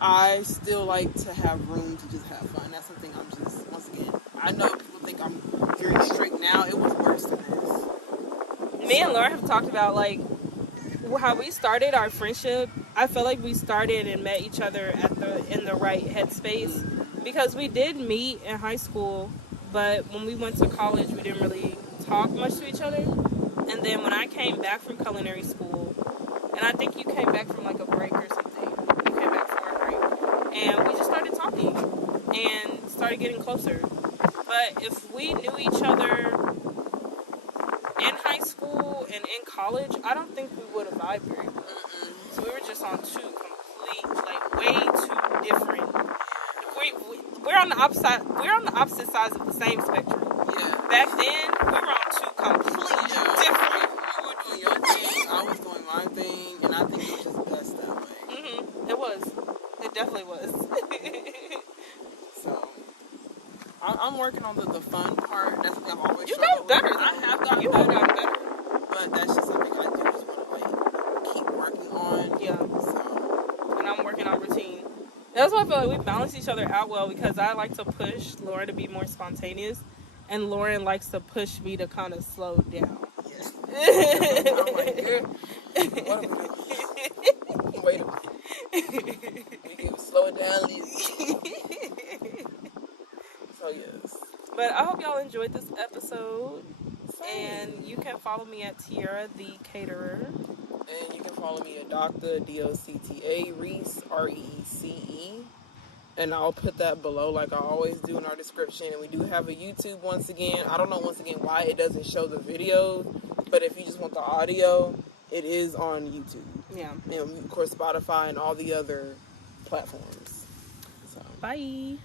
I still like to have room to just have fun. That's something I'm just, once again, I know people think I'm very strict now. It was worse than this. Me and Laura have talked about, like, how we started our friendship. I feel like we started and met each other in the right headspace, because we did meet in high school, but when we went to college, we didn't really talk much to each other. And then when I came back from culinary school, and I think you came back from like a break or something, you came back for a break, and we just started talking and started getting closer. But if we knew each other in high school and in college, I don't think we would have vibed very well. So we were just on two complete, like, way too different. We're on the opposite. We're on the opposite sides of the same spectrum. Yeah. Back then, we were on two completely different. You were doing your thing, I was doing my thing, and I think it was just best that way. It was. It definitely was. So, I'm working on the fun part. That's something I've always You struggled got better. with. I have gotten You better. have gotten better. But that's just something I do just want to, like, keep working on. Yeah. So. And I'm working on routine. That's why I feel like we balance each other out well, because I like to push Lauren to be more spontaneous, and Lauren likes to push me to kind of slow down. Yeah. I'm like, girl, what are we doing? Wait a minute. We can slow it down, Lizzie. So, yes. But I hope y'all enjoyed this episode. And you can follow me at Tiara the Caterer. And you can follow me at Dr. DOCTA Reese, REECE. And I'll put that below like I always do in our description. And we do have a YouTube once again. I don't know once again why it doesn't show the videos, but if you just want the audio, it is on YouTube. Yeah. And of course Spotify and all the other platforms. So. Bye.